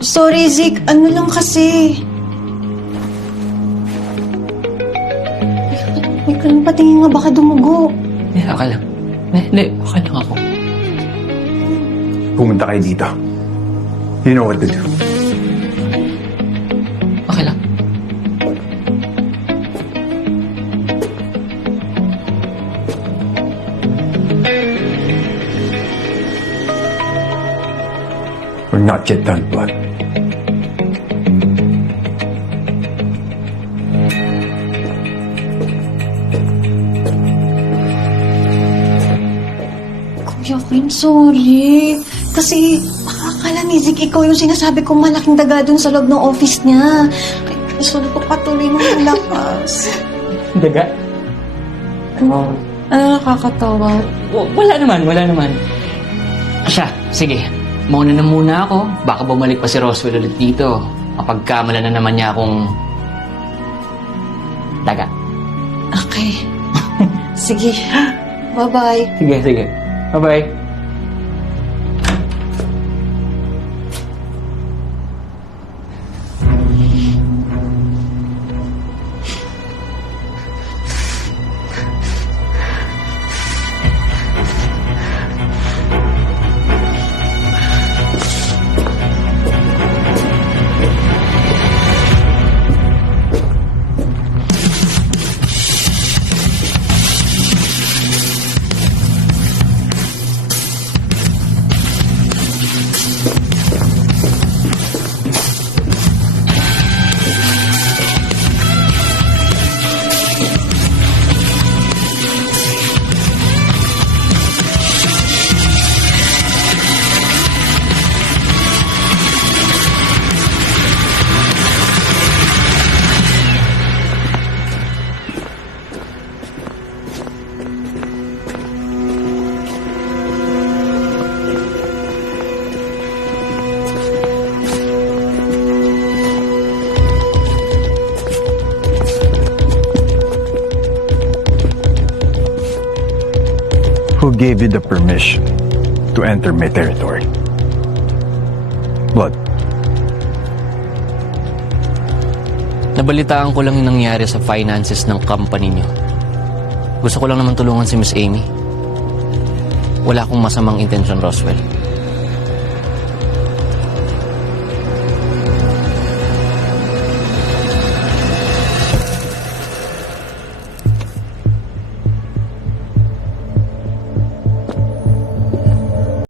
Sorry, Zeke. Ano lang kasi... May ka lang patingin nga, baka dumugo. Okay lang. Hindi, okay lang ako. Pumunta kayo dito. You know what to do. Okay lang. We're not yet done, Blood. Kuya Quinn, sorry. Kasi akala ni Zeke ikaw yung sinasabi kong malaking daga dun sa loob ng office niya. Ay, gusto na patuloy ng lakas. Daga? Ano nakakatawa? Wala naman. Siya, sige. Mauna na muna ako. Baka bumalik pa si Roswell ulit dito. Mapagkamala na naman niya akong... daga. Okay. Sige. Bye-bye. Sige. Bye-bye. Who gave you the permission to enter my territory? Blood. Nabalitaan ko lang yung nangyari sa finances ng company niyo. Gusto ko lang naman tulungan si Miss Amy. Wala akong masamang intensyon, Roswell.